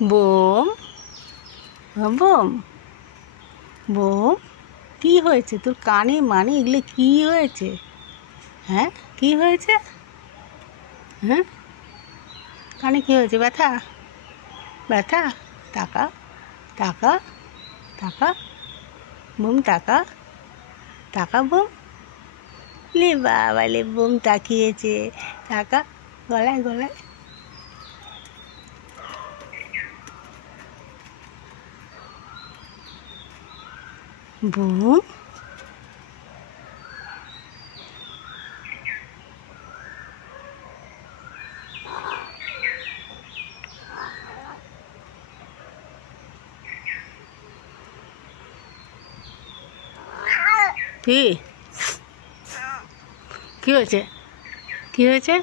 Bomb bomb bomb, কি হয়েছে তোর কানে? মানে এগুলো কি হয়েছে? হ্যাঁ, কি হয়েছে? হ্যাঁ, কানে কি হয়েছে? ব্যথা? ব্যথা? টাকা টাকা টাকা, বোম টাকা টাকা, বোম। লে বাবা লে, বোম তাকিয়েছে। টাকা গলায় গলায়। বোম কি? কি হয়েছে? কি হয়েছে?